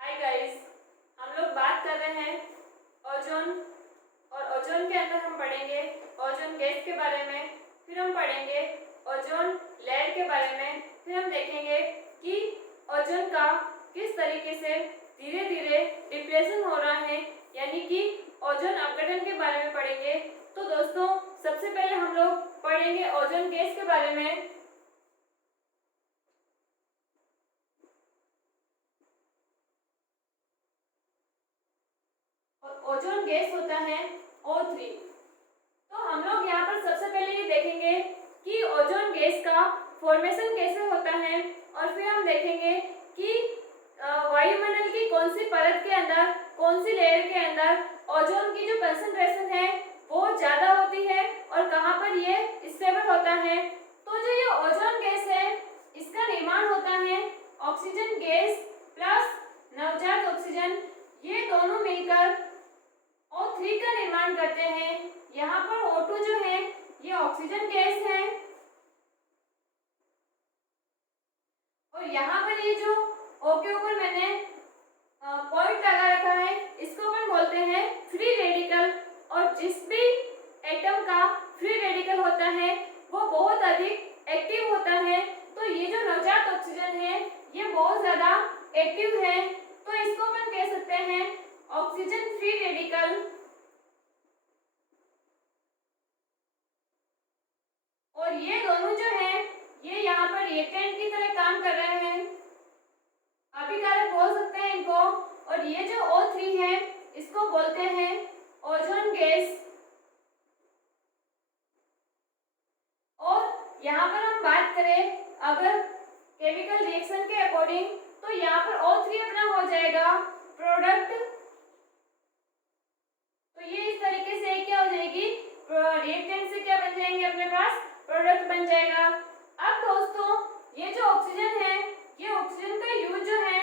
Hi guys, हम लोग बात कर रहे हैं ओजोन। और ओजोन के अंदर हम पढ़ेंगे ओजोन गैस के बारे में, फिर हम पढ़ेंगे ओजोन लेयर के बारे में, फिर हम देखेंगे कि ओजोन का किस तरीके से धीरे धीरे डिप्लेशन हो रहा है, यानी कि ओजोन अपघटन के बारे में पढ़ेंगे। तो दोस्तों, सबसे पहले हम लोग पढ़ेंगे ओजोन गैस के बारे में। ओजोन गैस होता है O3। तो हम लोग यहाँ पर सबसे पहले ये देखेंगे कि ओजोन गैस का फॉर्मेशन कैसे होता है, और फिर हम देखेंगे कि वायुमंडल की कौन सी परत के अंदर, कौन सी लेयर के अंदर ओजोन की जो कंसंट्रेशन है वो ज़्यादा होती है और कहाँ पर ये स्टेबल होता है। तो जो ये ओजोन गैस है, इसका निर्माण होता है ऑक्सीजन गैस प्लस नवजात ऑक्सीजन, ये दोनों मिलकर O3 का निर्माण करते हैं। यहाँ पर O2 जो है ये ऑक्सीजन गैस है, और यहाँ पर ये जो O के ऊपर मैंने पॉइंट लगा रखा है, इसको अपन बोलते हैं फ्री रेडिकल। और जिस भी एटम का फ्री रेडिकल होता है वो बहुत अधिक एक्टिव होता है। तो ये जो नवजात ऑक्सीजन है ये बहुत ज़्यादा एक्टिव है, तो इसको अपन कह सकते हैं ऑक्सीजन फ्री रेडिकल। और ये दोनों जो है ये यहाँ पर रिएक्टेंट की तरह काम कर रहे हैं, अभिकारक बोल सकते हैं इनको। और ये जो O3 है इसको बोलते हैं ओजोन गैस। और यहाँ पर हम बात करें अगर केमिकल रिएक्शन के अकॉर्डिंग, तो यहाँ पर O3 अपना हो जाएगा प्रोडक्ट। तो ये इस तरीके से क्या हो जाएगी, रिएक्टेंट से क्या बन जाएंगे, अपने पास प्रोडक्ट बन जाएगा। अब दोस्तों, ये जो ऑक्सीजन है, ये ऑक्सीजन का यूज जो है,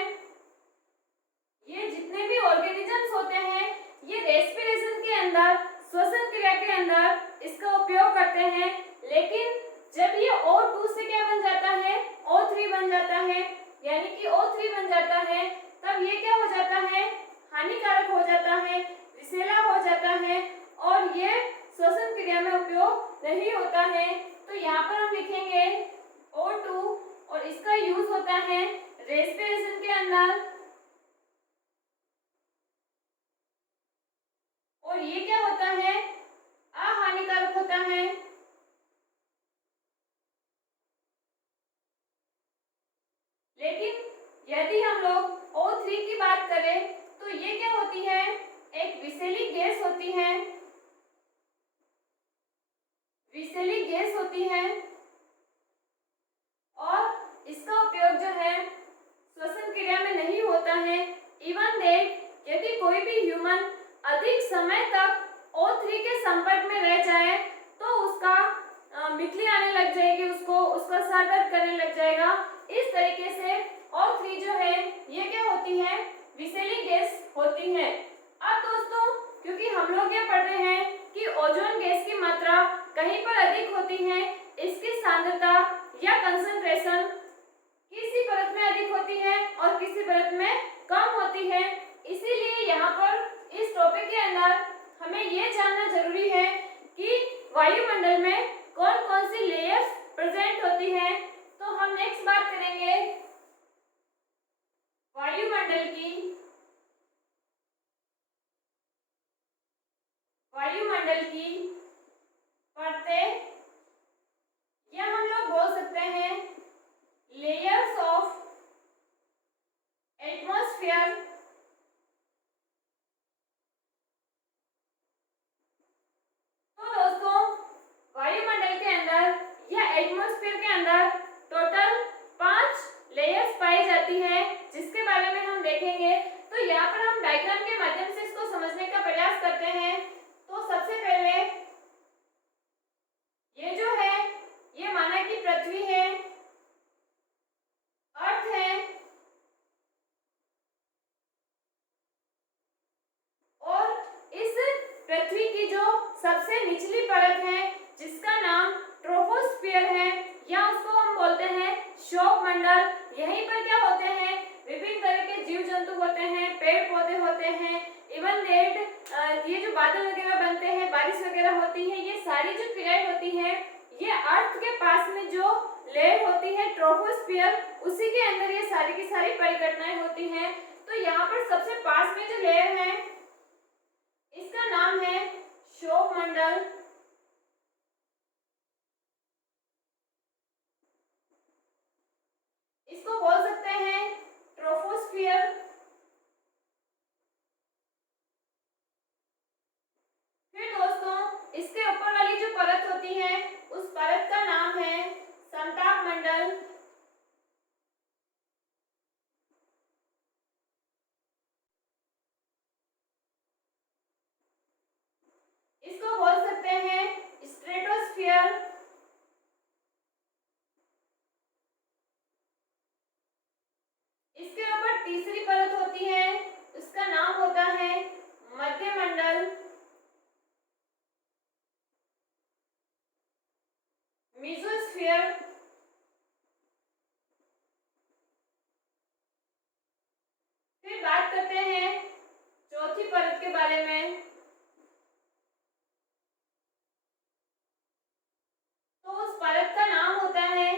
ये जितने भी ऑर्गेनिजम्स होते हैं ये रेस्पिरेशन के अंदर, श्वसन क्रिया के अंदर इसका उपयोग करते हैं। लेकिन जब ये O2 से क्या बन जाता है, O3 बन जाता है, यानी कि O3 बन जाता है, तब ये क्या हो जाता है, हानिकारक हो जाता है, विषैला हो जाता है, और ये श्वसन क्रिया में उपयोग नहीं होता है। तो यहाँ पर हम लिखेंगे O2, और इसका यूज होता है रेस्पिरेशन के अंदर। और ये क्या होता है, अहानिकारक होता है। लेकिन यदि हम लोग O3 की बात करें तो ये क्या होती है, एक विषैली गैस होती है, विषैली गैस होती है। और इसका उपयोग जो है श्वसन क्रिया में नहीं होता है। इवन दैट यदि कोई भी ह्यूमन अधिक समय तक O3 के संपर्क में रह जाए तो उसका मितली आने लग जाएगी, उसका सर दर्द करने लग जाएगा। इस तरीके से O3 जो है ये क्या होती है, विषैली गैस होती है। अब दोस्तों, क्योंकि हम लोग ये पढ़ रहे हैं कि ओजोन गैस की मात्रा कहीं पर अधिक होती है, इसकी सांद्रता या कंसंट्रेशन किसी परत में अधिक होती है और किसी परत में कम होती है। इसीलिए यहाँ पर इस टॉपिक के अंदर हमें ये जानना जरूरी है कि वायुमंडल में कौन कौन सी लेयर्स प्रेजेंट होती है। तो हम नेक्स्ट बात करेंगे वायुमंडल की। वायुमंडल की परतें, या हम लोग बोल सकते हैं लेयर्स ऑफ एटमॉस्फेयर। तो दोस्तों, वायुमंडल के अंदर या एटमॉस्फेयर के अंदर टोटल 5 लेयर्स पाई जाती है, जिसके बारे में हम देखेंगे। तो यहाँ पर हम डायग्राम के माध्यम से इसको समझने का प्रयास करते हैं। तो सबसे पहले ये जो है ये माना कि पृथ्वी है, अर्थ है, और इस पृथ्वी की जो सबसे निचली परत है जिसका नाम ट्रोपोस्फियर है, या उसको हम बोलते हैं शोक मंडल। यहीं पर क्या होते हैं, विभिन्न तरह के जीव जंतु होते हैं, पेड़ पौधे होते हैं, इवन दैट ये जो बादल वगैरह बनते हैं, बारिश वगैरह होती है, ये सारी जो क्रियाएं होती है ये अर्थ के पास में जो लेयर होती है ट्रोपोस्फियर, उसी के अंदर ये सारी की सारी परिघटनाएं होती हैं। तो यहाँ पर सबसे पास में जो लेयर है इसका नाम है क्षोभ मंडल। इसको बोल सकते हैं ट्रोपोस्फियर। फिर दोस्तों इसके ऊपर वाली जो परत होती है उस परत का नाम है समताप मंडल। इसको बोल सकते हैं स्ट्रेटोस्फियर। इसके ऊपर तीसरी परत होती है, उसका नाम होता है मध्य मंडल, मेसोस्फियर। फिर बात करते हैं चौथी परत के बारे में। तो उस परत का नाम होता है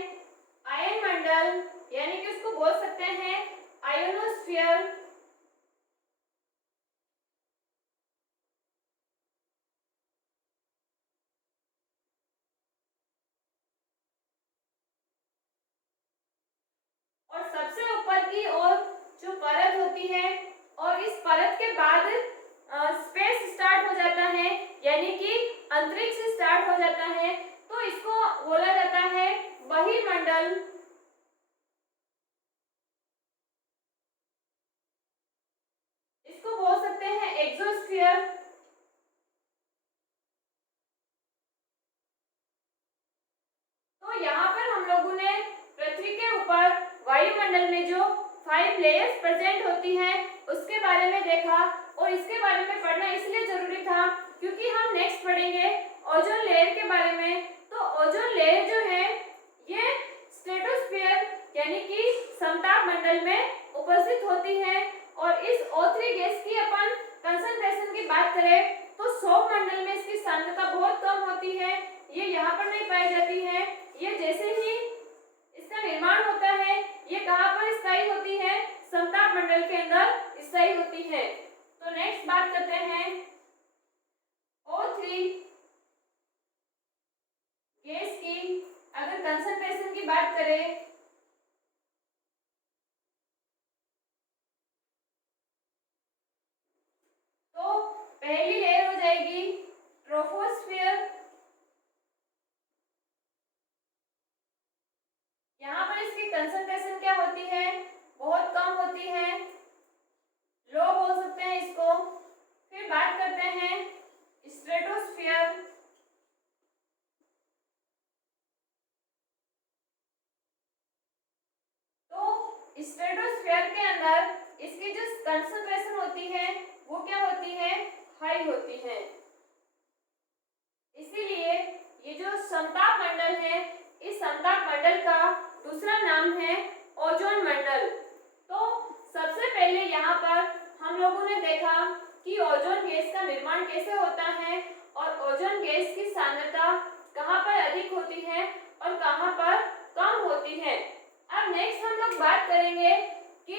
आयन मंडल, यानी कि उसको बोल सकते हैं आयोनोस्फियर। और सबसे ऊपर की ओर जो परत होती है और इस परत के बाद स्पेस स्टार्ट हो जाता है, यानी कि अंतरिक्ष स्टार्ट हो जाता है, तो इसको बोला जाता है बहिर्मंडल। इसको बोल सकते हैं एक्सोस्फियर। तो यहाँ पर हम लोगों ने पृथ्वी के ऊपर वायुमंडल में जो 5 लेयर्स प्रेजेंट होती हैं उसके बारे में देखा। और इसके बारे में पढ़ना इसलिए जरूरी था क्योंकि हम नेक्स्ट पढ़ेंगे ओजोन लेयर के बारे में। तो ओजोन लेयर जो है ये स्ट्रेटोस्फियर यानी कि समताप मंडल में उपस्थित होती है। और इस O3 गैस की अपन कंसंट्रेशन की बात करें तो क्षोभ मंडल में इसकी सांद्रता बहुत कम होती है, ये यहाँ पर नहीं पाई जाती है। ये जैसे ही इसका निर्माण होता है ये कहाँ पर स्थायी होती है, समताप मंडल के अंदर स्थायी होती है। तो नेक्स्ट बात करते हैं O3 गैस की। अगर कंसंट्रेशन की बात करें तो पहली लेयर हो जाएगी ट्रोपोस्फियर। यहाँ पर इसकी कंसंट्रेशन क्या होती है, बहुत कम होती है, लो बोल सकते हैं इसको। फिर बात करते हैं स्ट्रेटोस्फियर। तो स्ट्रेटोस्फियर के अंदर इसकी जो कंसंट्रेशन होती है वो क्या होती है, हाई होती है। इसीलिए ये जो समताप मंडल है इस समताप मंडल का दूसरा नाम है ओजोन मंडल। तो सबसे पहले यहाँ पर हम लोगों ने देखा कि ओजोन गैस का निर्माण कैसे होता है और ओजोन गैस की सांद्रता कहाँ पर अधिक होती है और कहाँ पर कम होती है। अब नेक्स्ट हम लोग बात करेंगे कि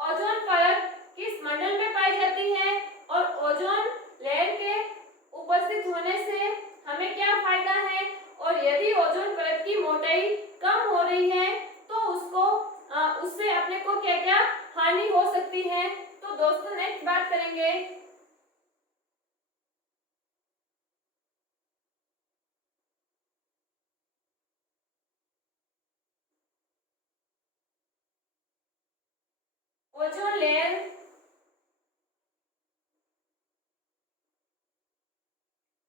ओजोन परत किस मंडल में पाई जाती है और ओजोन लेयर के उपस्थित होने से हमें क्या फायदा है, और यदि ओजोन परत की मोटाई कम हो रही है तो उससे अपने को क्या क्या हानि हो सकती है। तो दोस्तों नेक्स्ट बात करेंगे ओजोन लेयर।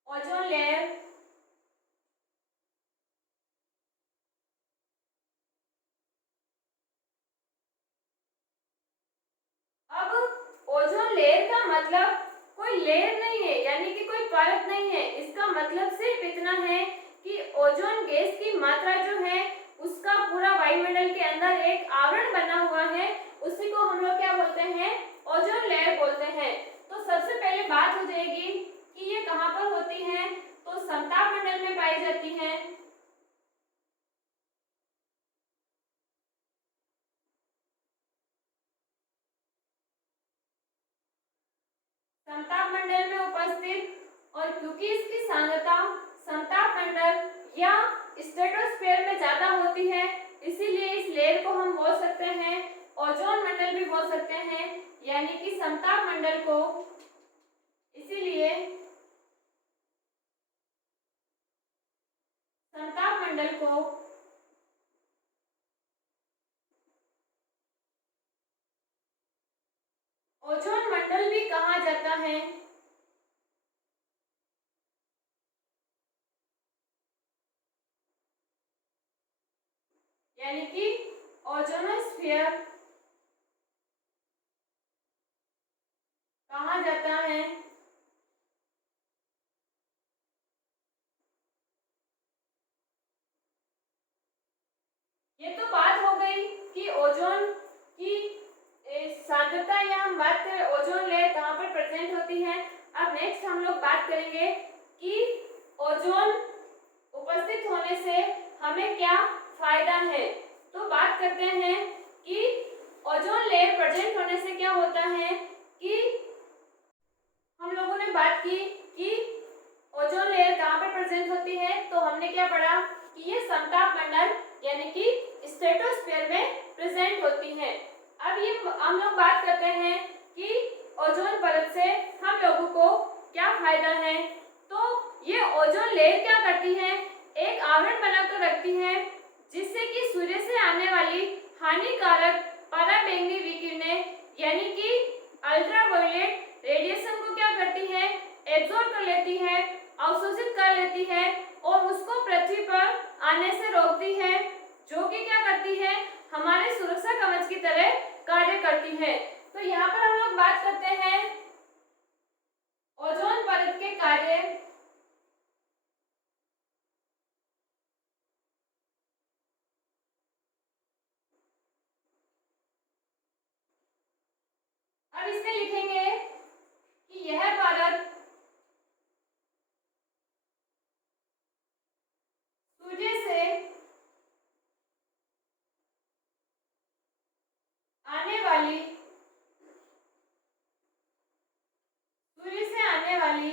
ओजोन लेयर अब ओजोन लेयर का मतलब कोई लेयर नहीं है, यानी कि कोई परत नहीं है। इसका मतलब सिर्फ इतना है कि ओजोन गैस की मात्रा जो है उसका पूरा वायुमंडल के अंदर एक आवरण बना हुआ है उसी को हम लोग क्या बोलते हैं, ओजोन लेयर बोलते हैं। तो सबसे पहले बात हो जाएगी कि ये कहाँ पर होती है, तो समताप मंडल में पाई जाती है। समताप मंडल में उपस्थित, और क्योंकि इसकी सांद्रता समताप मंडल या स्ट्रेटोस्फीयर में ज्यादा होती है, इसीलिए इस लेयर को हम बोल सकते हैं ओजोन मंडल भी बोल सकते हैं, यानी कि समताप मंडल को। इसीलिए समताप मंडल को ओजोन मंडल भी कहा जाता है। यानी कि ओजोनोस्फीयर कहा जाता है। ये तो बात हो गई कि ओजोन की सांद्रता, या हम बात करें ओजोन लेयर कहाँ पर प्रेजेंट होती है। अब नेक्स्ट हम लोग बात करेंगे कि ओजोन उपस्थित होने से हमें क्या फायदा है। तो बात करते हैं कि ओजोन लेयर प्रेजेंट होने से क्या होता है कि हम लोगों ने बात की कि ओजोन लेयर कहाँ पर प्रेजेंट होती है। तो हमने क्या पढ़ा कि ये समताप मंडल यानी कि स्ट्रेटोस्फीयर में प्रेजेंट होती है। अब ये हम लोग बात करते हैं कि ओजोन परत से हम लोगों को क्या फायदा है। तो ये ओजोन लेयर क्या करती है, एक आवरण बनाकर रखती है, जिससे कि सूर्य से आने वाली हानिकारक पराबैंगनी विकिरणें यानी कि अल्ट्रावायलेट रेडिएशन को क्या करती है, एब्जॉर्ब कर लेती है, अवशोषित कर लेती है और उसको पृथ्वी पर आने से रोकती है, जो कि क्या करती है, हमारे सुरक्षा कवच की तरह कार्य करती है। तो यहाँ पर हम लोग बात करते हैं ओजोन परत के कार्य। अब इसमें लिखेंगे कि यह परत सूर्य से आने वाली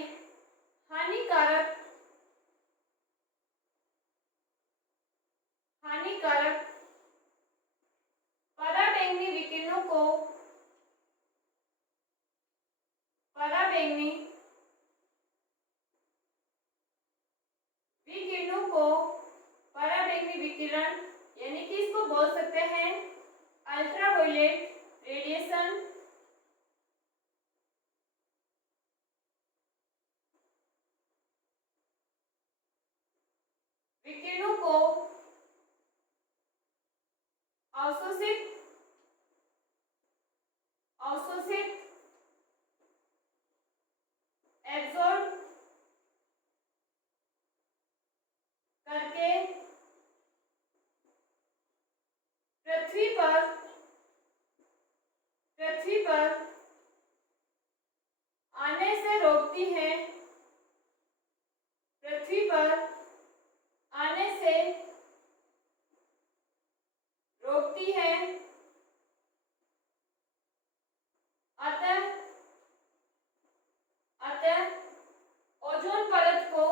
हानिकारक पराबैंगनी विकिरणों को पराबैंगनी विकिरण यानी कि इसको बोल सकते हैं अल्ट्रावायलेट रेडिएशन, विकिरणों को अवशोषित एब्जॉर्ब करके पृथ्वी पर आने से रोकती है, पृथ्वी पर आने से रोकती है। अतः ओजोन परत को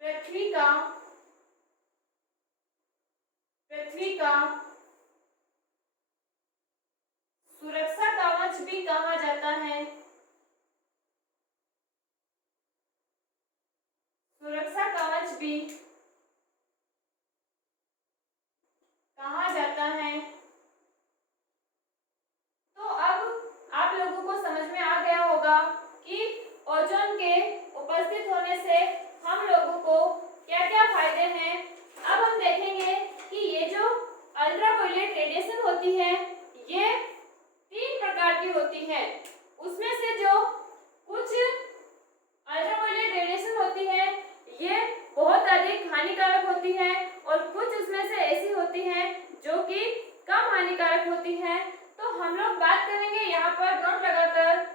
पृथ्वी का सुरक्षा कवच भी कहा जाता है। सुरक्षा कवच भी कहा जाता है। तो अब आप लोगों को समझ में आ गया होगा कि ओजोन के उपस्थित होने से हम लोगों को क्या क्या फायदे हैं। अब हम देखेंगे कि ये जो अल्ट्रावायलेट रेडिएशन होती है, ये 3 प्रकार की होती है। उसमें से जो कुछ होती है और कुछ उसमें से ऐसी होती हैं जो कि कम हानिकारक होती हैं। तो हम लोग बात करेंगे यहाँ पर नोट लगाकर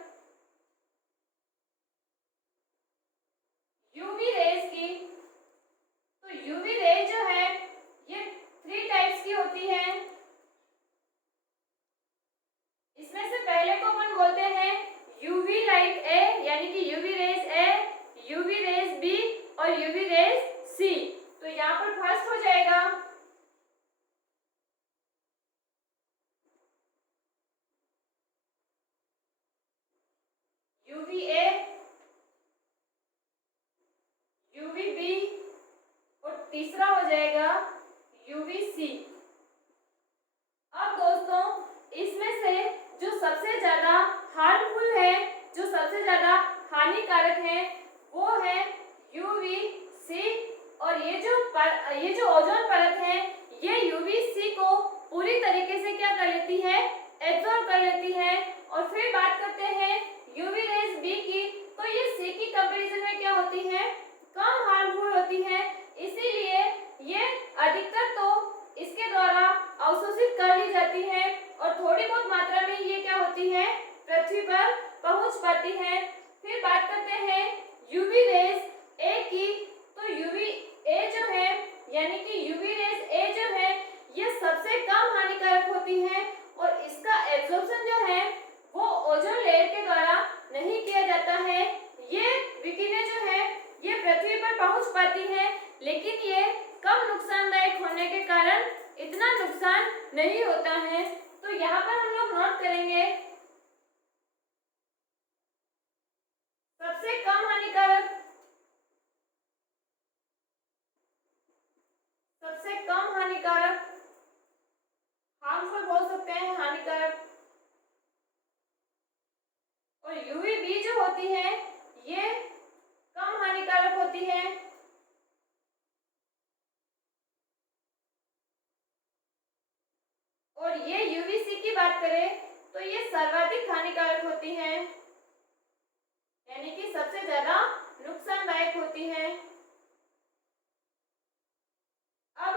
यूवी रेज की। तो यूवी रेज जो है ये 3 टाइप्स की होती है। इसमें से पहले को अपन बोलते हैं यूवी लाइट ए यानी कि UV rays A, UV rays B और यूवी रेज सी। तो यहाँ पर फर्स्ट हो जाएगा यूवी ए, यूवी बी और तीसरा हो जाएगा यूवी सी। अब दोस्तों इसमें से जो सबसे ज्यादा हार्मफुल है, जो सबसे ज्यादा हानिकारक है वो है यूवी सी। और ये जो ओजोन परत है ये यूवी सी को पूरी तरीके से क्या कर लेती है, एब्जॉर्ब कर लेती है। और फिर बात करते हैं यूवी रेज बी की। तो ये सी की कंपैरिजन में क्या होती है, कम हार्मफुल होती है, इसीलिए ये अधिकतर तो इसके द्वारा अवशोषित कर ली जाती है और थोड़ी बहुत मात्रा में ये क्या होती है, पृथ्वी पर पहुंच पाती है। फिर बात करते हैं यूवी रेज ए की। तो यूवी ए जो है यानी कि यूवी रेज ए जो है ये सबसे कम हानिकारक होती है और इसका एब्जॉर्प्शन जो है वो ओजोन लेयर के द्वारा नहीं किया जाता है। ये विकिरणें जो है ये पृथ्वी पर पहुंच पाती है, लेकिन ये कम नुकसानदायक होने के कारण इतना नुकसान नहीं होता है। तो यहाँ पर हम लोग नोट करेंगे सबसे कम हानिकारक, सबसे कम हानिकारक, हार्मफुल बोल सकते हैं, हानिकारक। और यूवी बी जो होती है ये कम हानिकारक होती है। और ये यूवीसी की बात करें तो ये सर्वाधिक हानिकारक होती है यानी कि सबसे ज्यादा नुकसानदायक होती है। अब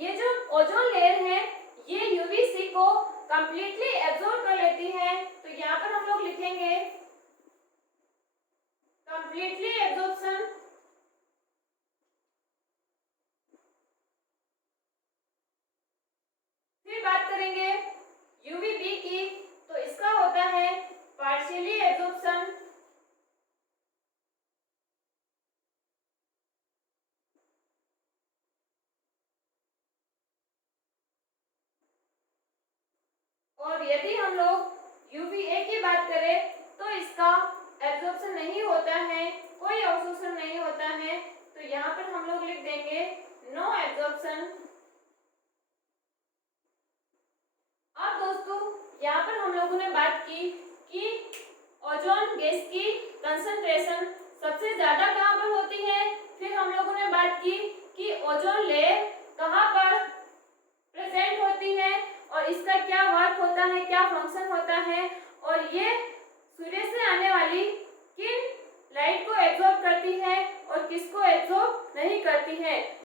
ये जो ओजोन लेयर है ये यूवीसी को कंप्लीटली एब्जॉर्ब कर लेती है। तो यहाँ पर हम लोग लिखेंगे कंप्लीटली एब्जॉर्प्शन। फिर बात करेंगे यूवी बी की। तो इसका होता है पार्शियली एब्जॉर्प्शन। और यदि हम लोग यूवी ए की बात करें तो इसका एब्जॉर्प्शन नहीं होता है, कोई अवशोषण नहीं होता है। तो यहाँ पर हम लोग लिख देंगे नो एब्जॉर्प्शन। अब दोस्तों यहाँ पर हम लोगों ने बात की कि ओजोन गैस की कंसंट्रेशन सबसे ज्यादा कहाँ पर होती है। फिर हम लोगों ने बात की कि ओजोन लेयर कहाँ पर प्रेजेंट होती है और इसका क्या वर्क होता है, क्या फंक्शन होता है, और ये सूर्य से आने वाली किन लाइट को एब्जॉर्ब करती है और किसको एब्जॉर्ब नहीं करती है।